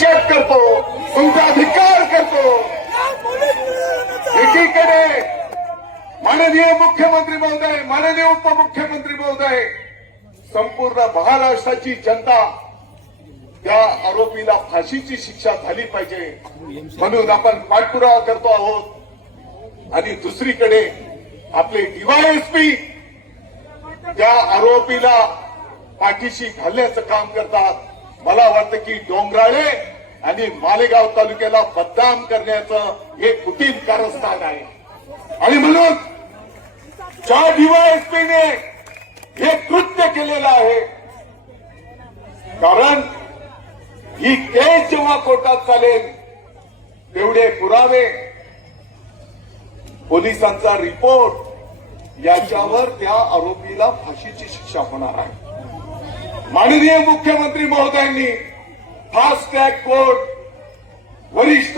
निषेध करतो तुमचा अधिकार करतो एकीकडे माननीय मुख्यमंत्री महोदय माननीय उपमुख्यमंत्री महोदय संपूर्ण महाराष्ट्राची जनता या आरोपीला फाशीची शिक्षा झाली पाहिजे म्हणून आपण पाठपुरावा करतो आहोत आणि दुसरीकडे आपले डीवायएसपी त्या आरोपीला पाठीशी घालण्याचं काम करतात मला वाटतं की डोंगराळे आणि मालेगाव तालुक्याला बदनाम करण्याचं हे कुटीम कारस्थान आहे आणि म्हणून ज्या डीवायएसपीने हे कृत्य केलेलं आहे कारण ही केस जेव्हा कोर्टात चालेल तेवढे पुरावे पोलिसांचा रिपोर्ट याच्यावर त्या आरोपीला फाशीची शिक्षा होणार आहे माननीय मुख्यमंत्री महोदयांनी फास्ट कोर्ट वरिष्ठ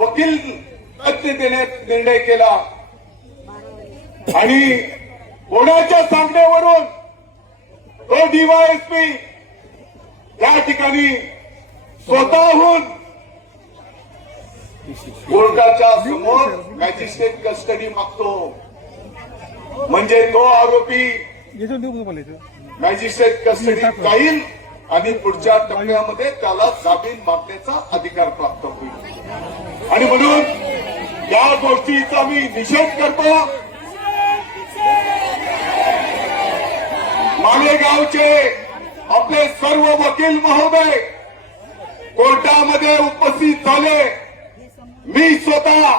वकील देण्यात निर्णय केला आणि कोणाच्या सांगण्यावरून तो डीवायएसपी त्या ठिकाणी स्वतःहून कोर्टाच्या समोर मॅजिस्ट्रेट कस्टडी मागतो म्हणजे तो आरोपी मॅजिस्ट्रेट कस्टडी जाईल आणि पुढच्या टप्प्यामध्ये त्याला जामीन मागण्याचा अधिकार प्राप्त होईल आणि म्हणून या गोष्टीचा मी निषेध करतो मालेगावचे आपले सर्व वकील महोदय कोर्टामध्ये उपस्थित झाले मी स्वतः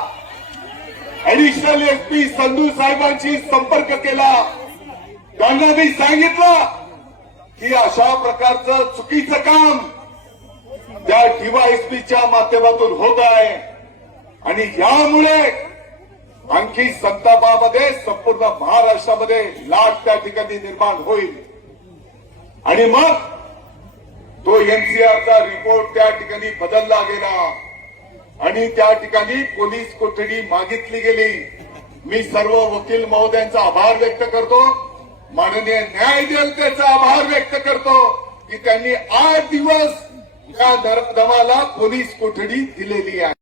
ऍडिशनल एसपी संधू साहेबांशी संपर्क केला त्यांना मी सांगितलं की अशा प्रकारचं चुकीचं काम त्या डीवायएसपीच्या माध्यमातून होत आहे आणि यामुळे आणखी संतापामध्ये संपूर्ण महाराष्ट्रामध्ये लाट त्या ठिकाणी निर्माण होईल आणि मग तो एनसीआरचा रिपोर्ट त्या ठिकाणी बदलला गेला आणि त्या ठिकाणी पोलीस कोठडी मागितली गेली मी सर्व वकील महोदयांचा आभार व्यक्त करतो माननीय न्यायदेवतेचा आभार व्यक्त करतो की त्यांनी आठ दिवस या दमाला पोलीस कोठडी दिलेली आहे